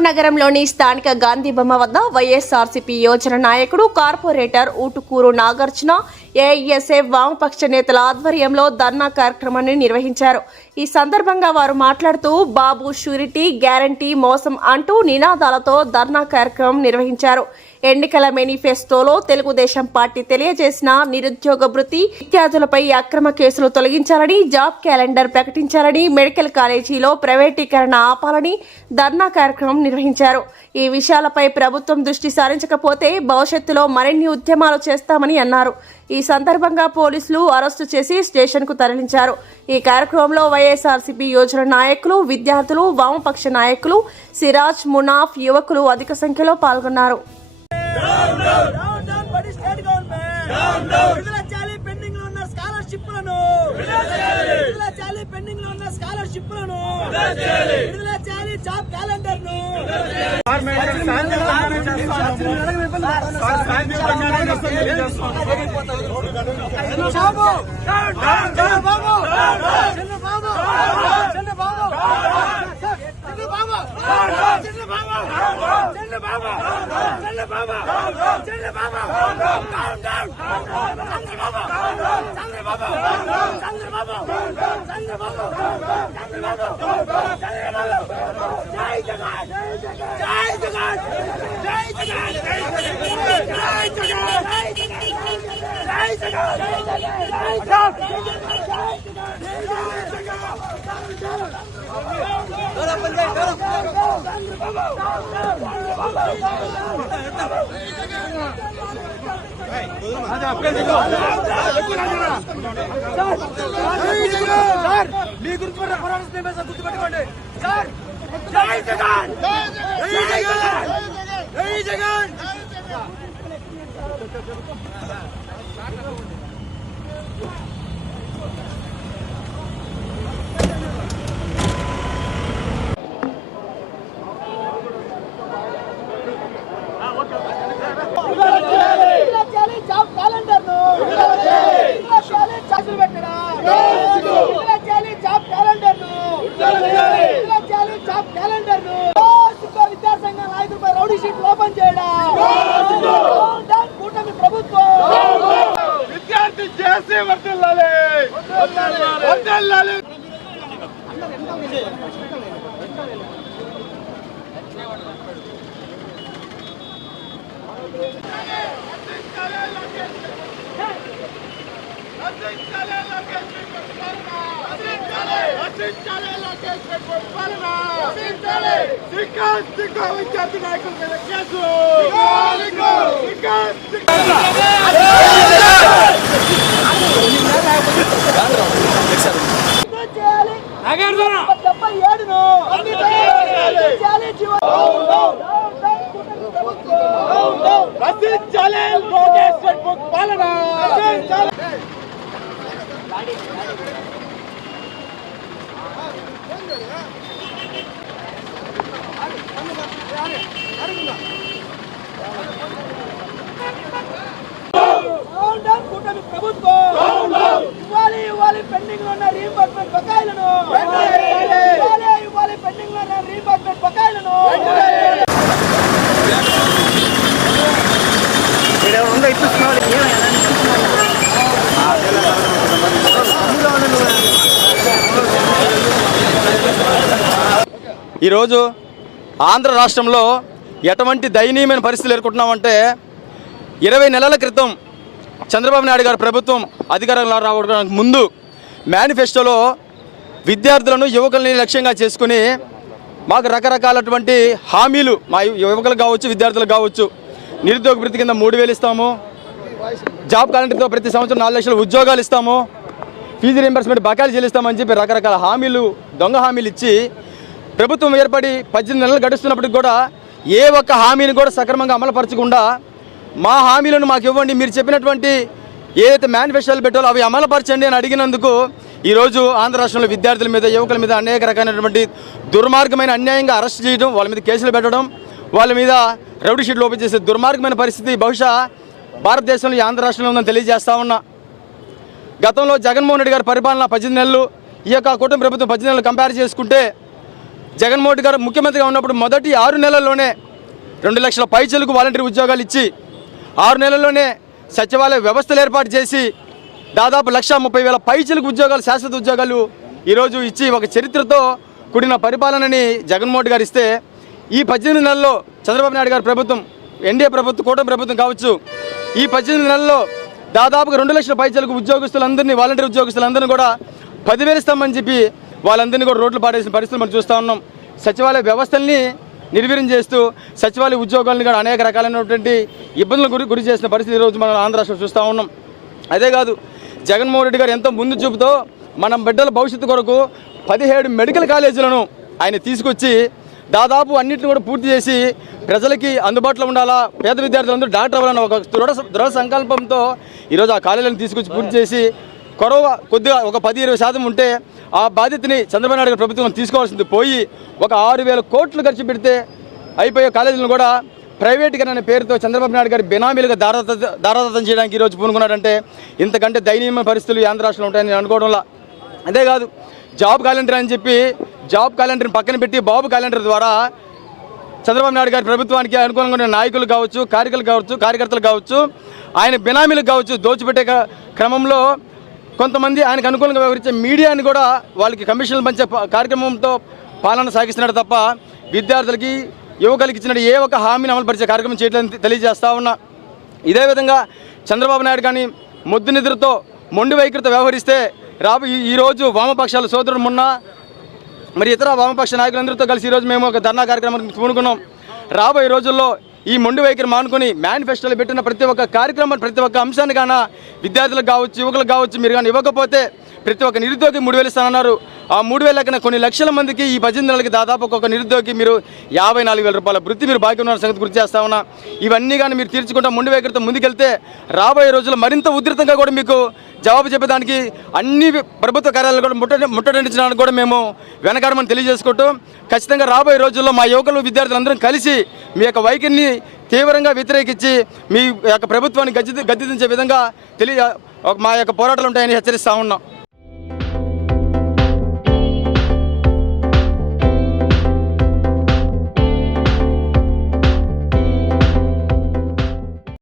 నెల్లూరు నగరంలోని స్థానిక గాంధీ బొమ్మ వద్ద వైఎస్ఆర్సీపీ యోజన నాయకుడు కార్పొరేటర్ ఊటుకూరు నాగార్జున ఏఐఎస్ఎఫ్ వామపక్ష నేతల ఆధ్వర్యంలో ధర్నా కార్యక్రమాన్ని నిర్వహించారు. ఈ సందర్భంగా వారు మాట్లాడుతూ బాబు షూరిటీ గ్యారంటీ మోసం అంటూ నినాదాలతో ధర్నా కార్యక్రమం నిర్వహించారు. ఎన్నికల మేనిఫెస్టోలో తెలుగుదేశం పార్టీ తెలియజేసిన నిరుద్యోగ భృతి, విద్యార్థులపై అక్రమ కేసులు తొలగించాలని, జాబ్ క్యాలెండర్ ప్రకటించాలని, మెడికల్ కాలేజీలో ప్రైవేటీకరణ ఆపాలని ధర్నా కార్యక్రమం నిర్వహించారు. ఈ విషయాలపై ప్రభుత్వం దృష్టి సారించకపోతే భవిష్యత్తులో మరిన్ని ఉద్యమాలు చేస్తామని అన్నారు. ఈ సందర్భంగా పోలీసులు అరెస్టు చేసి స్టేషన్కు తరలించారు. ఈ కార్యక్రమంలో వైఎస్ఆర్సీపీ యోజన నాయకులు, విద్యార్థులు, వామపక్ష నాయకులు, సిరాజ్, మునాఫ్, యువకులు అధిక సంఖ్యలో పాల్గొన్నారు. జాబ్ క్యాలెండర్ మీ గురించి గుర్తుపెట్టుకోండి సార్. జై జగన్, జై జగన్, జై Jagan. Job calendar job calendar job calendar విద్యాసంఘ నాయకులపై రౌడీ షీట్ ఓపెన్ చేయడం కూటమి ప్రభుత్వం. విద్యార్థి చేసి వర్తిల్లాలి. విద్యార్థి నాయకుల మీద కేసు. కూటమి ప్రభుత్వం ఇవ్వాలి పెండింగ్ లో ఉన్న రీఇంబర్స్మెంట్ బకాయిలను ఇవ్వాలి పెండింగ్ లో ఉన్న రీఇంబర్స్మెంట్ బకాయిలను. ఈరోజు ఆంధ్ర రాష్ట్రంలో ఎటువంటి దయనీయమైన పరిస్థితులు ఎదుర్కొంటున్నామంటే 20 నెలల క్రితం చంద్రబాబు నాయుడు గారి ప్రభుత్వం అధికారంలో రావడానికి ముందు మేనిఫెస్టోలో విద్యార్థులను, యువకులని లక్ష్యంగా చేసుకుని మాకు రకరకాలటువంటి హామీలు, మా యువకులకు కావచ్చు, విద్యార్థులకు కావచ్చు, నిరుద్యోగ భృతి కింద 3000 ఇస్తాము, జాబ్ క్యాలెండర్తో ప్రతి సంవత్సరం 4 లక్షల ఉద్యోగాలు ఇస్తాము, ఫీజు రీయింబర్స్మెంట్ బకాయిలు చెల్లిస్తామని చెప్పి రకరకాల హామీలు, దొంగ హామీలు ఇచ్చి ప్రభుత్వం ఏర్పడి 18 నెలలు గడుస్తున్నప్పటికి కూడా ఏ ఒక్క హామీని కూడా సక్రమంగా అమలుపరచకుండా మా హామీలను మాకు ఇవ్వండి, మీరు చెప్పినటువంటి ఏదైతే మేనిఫెస్టోలు పెట్టాలో అవి అమలుపరచండి అని అడిగినందుకు ఈరోజు ఆంధ్ర రాష్ట్రంలో విద్యార్థుల మీద, యువకుల మీద అనేక రకాలైనటువంటి దుర్మార్గమైన అన్యాయంగా అరెస్ట్ చేయడం, వాళ్ళ మీద కేసులు పెట్టడం, వాళ్ళ మీద రౌడీ షీట్లు ఓపెన్ చేసే దుర్మార్గమైన పరిస్థితి బహుశా భారతదేశంలో ఆంధ్ర రాష్ట్రంలో ఉందని తెలియజేస్తా ఉన్నా. గతంలో జగన్మోహన్ రెడ్డి గారి పరిపాలన 18 నెలలు, ఈ యొక్క కూటమి ప్రభుత్వం 18 నెలలు కంపేర్ చేసుకుంటే జగన్మోహన్ రెడ్డి గారు ముఖ్యమంత్రిగా ఉన్నప్పుడు మొదటి 6 నెలల్లోనే 2 లక్షల పైచలకు వాలంటీర్ ఉద్యోగాలు ఇచ్చి 6 నెలల్లోనే సచివాలయ వ్యవస్థలు ఏర్పాటు చేసి దాదాపు 1,30,000 పైచలకు ఉద్యోగాలు, శాశ్వత ఉద్యోగాలు ఈరోజు ఇచ్చి ఒక చరిత్రతో కూడిన పరిపాలనని జగన్మోహన్ రెడ్డి గారు ఇస్తే, ఈ 18 నెలల్లో చంద్రబాబు నాయుడు గారి ప్రభుత్వం, ఎన్డీఏ ప్రభుత్వం, కూటమి ప్రభుత్వం కావచ్చు, ఈ 18 నెలల్లో దాదాపుగా 2 లక్షల పైచలకు ఉద్యోగస్తులందరినీ, వాలంటీర్ ఉద్యోగస్తులందరినీ కూడా 10,000 ఇస్తామని చెప్పి వాళ్ళందరినీ కూడా రోడ్లు పాడేసిన పరిస్థితులు మనం చూస్తూ ఉన్నాం. సచివాలయ వ్యవస్థల్ని నిర్వీర్యం చేస్తూ సచివాలయ ఉద్యోగాలను కూడా అనేక రకాలైనటువంటి ఇబ్బందులకు గురి చేసిన పరిస్థితి ఈరోజు మనం ఆంధ్ర రాష్ట్రంలో చూస్తూ ఉన్నాం. అదే కాదు, జగన్మోహన్ రెడ్డి గారు ఎంతో ముందు చూపుతో మన బిడ్డల భవిష్యత్తు కొరకు 17 మెడికల్ కాలేజీలను ఆయన తీసుకొచ్చి దాదాపు అన్నింటిని కూడా పూర్తి చేసి ప్రజలకి అందుబాటులో ఉండాలా, పేద విద్యార్థులందరూ డాక్టర్ అవ్వాలన్న ఒక దృఢ సంకల్పంతో ఈరోజు ఆ కాలేజీలను తీసుకొచ్చి పూర్తి చేసి కొద్దిగా ఒక 10-20% ఉంటే ఆ బాధ్యతని చంద్రబాబు నాయుడు గారి ప్రభుత్వం తీసుకోవాల్సింది పోయి ఒక 6,000 కోట్లు ఖర్చు పెడితే అయిపోయే కాలేజీలను కూడా ప్రైవేట్గా అనే పేరుతో చంద్రబాబు నాయుడు గారి బెనామీలుగా దారాదత్తం చేయడానికి ఈరోజు పూనుకున్నాడంటే ఇంతకంటే దయనీయమైన పరిస్థితులు ఆంధ్ర రాష్ట్రంలో ఉంటాయని అనుకోవడంలా. అంతేకాదు, జాబ్ క్యాలెండర్ అని చెప్పి జాబ్ క్యాలెండర్ని పక్కన పెట్టి బాబు క్యాలెండర్ ద్వారా చంద్రబాబు నాయుడు గారి ప్రభుత్వానికి అనుకూలంగా ఉన్న నాయకులు కావచ్చు, కార్యకర్తలు కావచ్చు, ఆయన బెనామీలకు కావచ్చు దోచిపెట్టే క్రమంలో కొంతమంది ఆయనకు అనుకూలంగా వ్యవహరించే మీడియాని కూడా వాళ్ళకి కమిషన్లు పంచే కార్యక్రమంతో పాలన సాగిస్తున్నాడు తప్ప విద్యార్థులకి, యువకులకి ఇచ్చిన ఏ ఒక్క హామీని అమలుపరిచే కార్యక్రమం చేయట్లేదని తెలియజేస్తా ఉన్నా. ఇదే విధంగా చంద్రబాబు నాయుడు కానీ మొద్దు నిద్రతో, మొండి వైఖరితో వ్యవహరిస్తే ఈరోజు వామపక్షాల సోదరుడు మొన్న మరి ఇతర వామపక్ష నాయకులందరితో కలిసి ఈరోజు మేము ఒక ధర్నా కార్యక్రమానికి పూనుకున్నాం. రాబోయే రోజుల్లో ఈ మొండి వైఖరి మానుకొని మేనిఫెస్టోలో పెట్టిన ప్రతి ఒక్క కార్యక్రమాన్ని, ప్రతి ఒక్క అంశాన్ని కానీ విద్యార్థులకు కావచ్చు, యువకులకు కావచ్చు మీరు కానీ ఇవ్వకపోతే ప్రతి ఒక్క నిరుద్యోగి 3,000 ఇస్తానన్నారు. ఆ 3,000 కన్నా కొన్ని లక్షల మందికి ఈ 18 నెలలకి దాదాపు ఒక్కొక్క నిరుద్యోగి మీరు 54,000 రూపాయల వృత్తి మీరు బాకీ ఉన్న సంగతి గుర్తు చేస్తా ఉన్నా. ఇవన్నీ కానీ మీరు తీర్చుకుంటా మొండి వైఖరితో ముందుకెళ్తే రాబోయే రోజుల్లో మరింత ఉధృతంగా కూడా మీకు జవాబు చెప్పేదానికి అన్ని ప్రభుత్వ కార్యాలయాలు కూడా ముట్టడించడానికి కూడా మేము వెనకాడమని తెలియజేసుకుంటూ ఖచ్చితంగా రాబోయే రోజుల్లో మా యువకులు, విద్యార్థులందరం కలిసి మీ యొక్క వైఖరిని తీవ్రంగా వ్యతిరేకించి మీ యొక్క ప్రభుత్వాన్ని గద్దెదించే విధంగా మా యొక్క పోరాటాలు ఉంటాయని హెచ్చరిస్తూ ఉన్నాం.